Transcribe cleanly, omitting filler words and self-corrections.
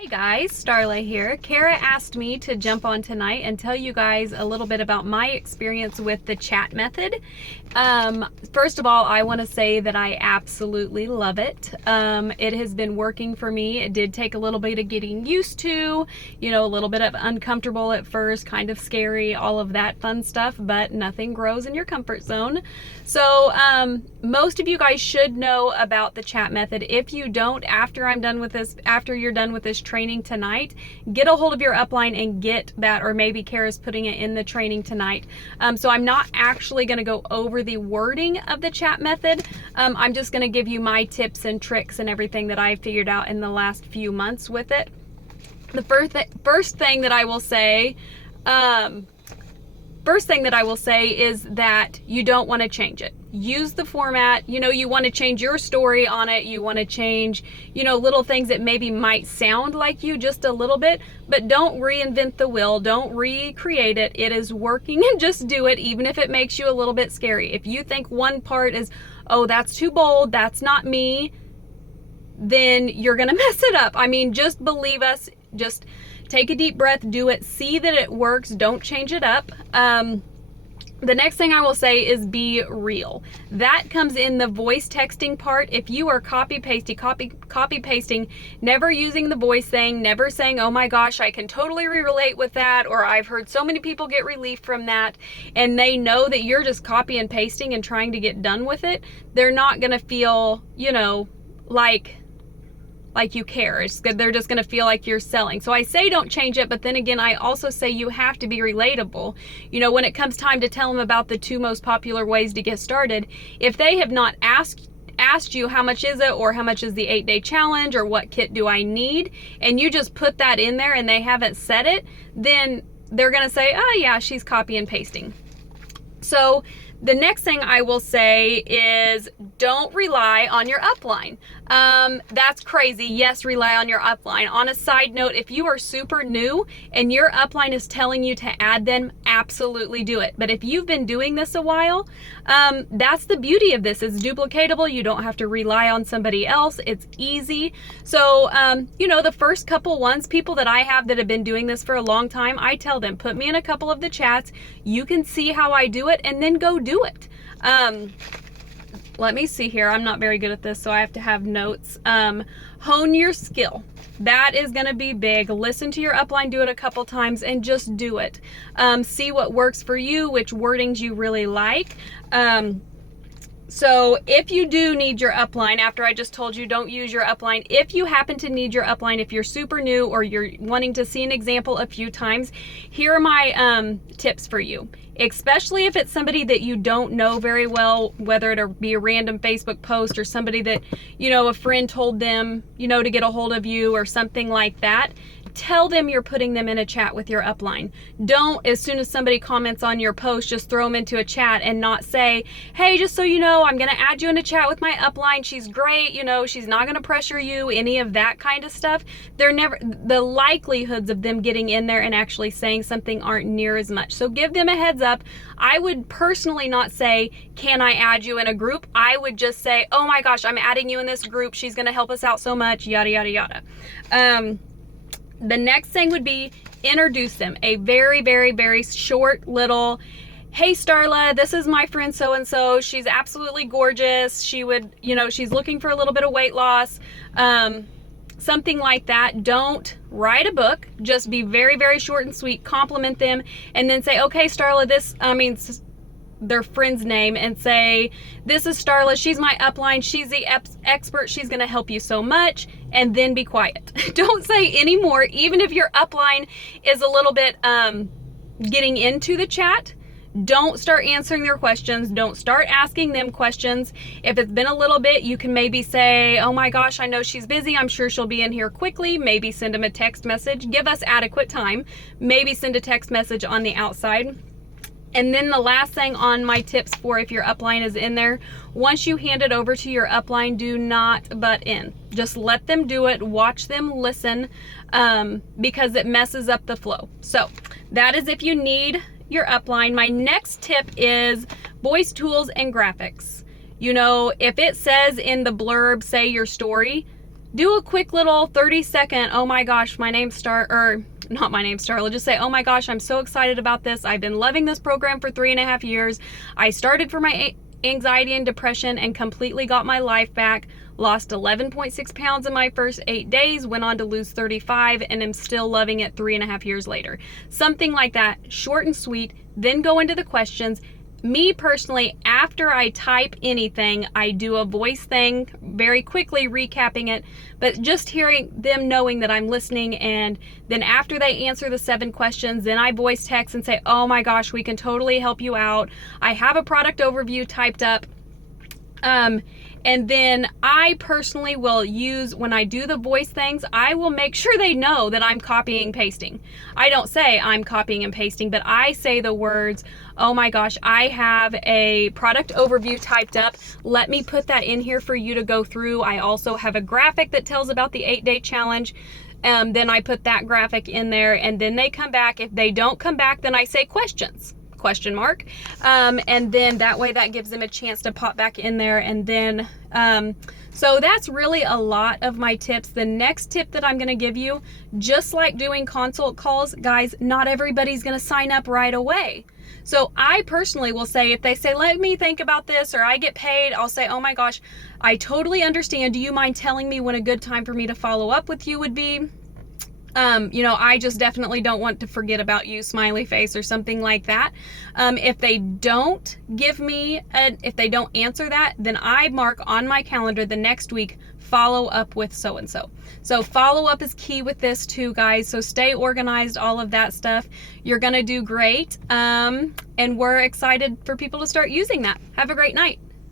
Hey guys, Starla here. Kara asked me to jump on tonight and tell you guys a little bit about my experience with the chat method. First of all, I want to say that I absolutely love it. It has been working for me. It did take a little bit of getting used to, a little bit of uncomfortable at first, kind of scary, all of that fun stuff, but nothing grows in your comfort zone. So most of you guys should know about the chat method. If you don't, after you're done with this training tonight, get a hold of your upline and get that, or maybe Kara's putting it in the training tonight. So I'm not actually going to go over the wording of the chat method. I'm just going to give you my tips and tricks and everything that I've figured out in the last few months with it. The first thing that I will say is that you don't want to change it. Use the format. You want to change your story on it. You want to change, little things that maybe might sound like you just a little bit, but don't reinvent the wheel. Don't recreate it. It is working, and just do it, even if it makes you a little bit scary. If you think one part is, oh, that's too bold, that's not me, then you're going to mess it up. I mean, just believe us. Just take a deep breath, do it, see that it works, don't change it up. The next thing I will say is be real. That comes in the voice texting part. If you are copy pasting, never using the voice thing, never saying, oh my gosh, I can totally relate with that, or I've heard so many people get relief from that, and they know that you're just copy and pasting and trying to get done with it, they're not gonna feel, like you care. They're just going to feel like you're selling. So I say don't change it, but then again, I also say you have to be relatable. When it comes time to tell them about the 2 most popular ways to get started, if they have not asked you how much is it, or how much is the 8-day challenge, or what kit do I need, and you just put that in there and they haven't said it, then they're going to say, oh yeah, she's copy and pasting. So the next thing I will say is don't rely on your upline. That's crazy. Yes, rely on your upline. On a side note, if you are super new and your upline is telling you to add them, absolutely do it. But if you've been doing this a while, that's the beauty of this. It's duplicatable. You don't have to rely on somebody else. It's easy. So, the first couple ones, people that I have that have been doing this for a long time, I tell them, put me in a couple of the chats. You can see how I do it, and then go do it. Let me see here. I'm not very good at this, so I have to have notes. Hone your skill. That is going to be big. Listen to your upline do it a couple times and just do it. See what works for you, which wordings you really like. So if you do need your upline, after I just told you don't use your upline, if you happen to need your upline, if you're super new or you're wanting to see an example a few times, here are my tips for you. Especially if it's somebody that you don't know very well, whether it be a random Facebook post or somebody that, a friend told them, to get a hold of you or something like that. Tell them you're putting them in a chat with your upline. Don't, as soon as somebody comments on your post, just throw them into a chat and not say, hey, just so you know, I'm going to add you in a chat with my upline. She's great. She's not going to pressure you, any of that kind of stuff. The likelihoods of them getting in there and actually saying something aren't near as much. So give them a heads up. I would personally not say, can I add you in a group? I would just say, oh my gosh, I'm adding you in this group. She's going to help us out so much, yada, yada, yada. The next thing would be introduce them. A very, very, very short little, hey Starla, this is my friend so-and-so. She's absolutely gorgeous. She would, she's looking for a little bit of weight loss. Something like that. Don't write a book. Just be very, very short and sweet. Compliment them and then say, okay, Starla, their friend's name, and say, this is Starla, she's my upline, she's the expert, she's gonna help you so much, and then be quiet. Don't say any more, even if your upline is a little bit getting into the chat. Don't start answering their questions. Don't start asking them questions. If it's been a little bit, you can maybe say, oh my gosh, I know she's busy, I'm sure she'll be in here quickly. Maybe send them a text message. Give us adequate time. Maybe send a text message on the outside. And then the last thing on my tips for if your upline is in there, once you hand it over to your upline, do not butt in. Just let them do it, watch them listen, because it messes up the flow. So that is if you need your upline. My next tip is voice tools and graphics. If it says in the blurb, say your story, do a quick little 30-second, oh my gosh, my name's Star, or not my name's Starla, just say, oh my gosh, I'm so excited about this. I've been loving this program for 3.5 years. I started for my anxiety and depression and completely got my life back. Lost 11.6 pounds in my first 8 days, went on to lose 35, and am still loving it 3.5 years later. Something like that, short and sweet, then go into the questions. Me personally, after I type anything, I do a voice thing, very quickly recapping it, but just hearing them knowing that I'm listening, and then after they answer the 7 questions, then I voice text and say, oh my gosh, we can totally help you out. I have a product overview typed up. And then I personally will use, when I do the voice things, I will make sure they know that I'm copying and pasting. I don't say I'm copying and pasting, but I say the words, oh my gosh, I have a product overview typed up. Let me put that in here for you to go through. I also have a graphic that tells about the 8-day challenge. Then I put that graphic in there, and then they come back. If they don't come back, then I say questions. Question mark. And then that way that gives them a chance to pop back in there. And then so that's really a lot of my tips. The next tip that I'm going to give you, just like doing consult calls, guys, not everybody's going to sign up right away. So I personally will say, if they say, let me think about this, or I get paid, I'll say, oh my gosh, I totally understand. Do you mind telling me when a good time for me to follow up with you would be? You know, I just definitely don't want to forget about you, smiley face, or something like that. If they don't give me, if they don't answer that, then I mark on my calendar the next week, follow up with so-and-so. So follow up is key with this too, guys. So stay organized, all of that stuff. You're going to do great. And we're excited for people to start using that. Have a great night.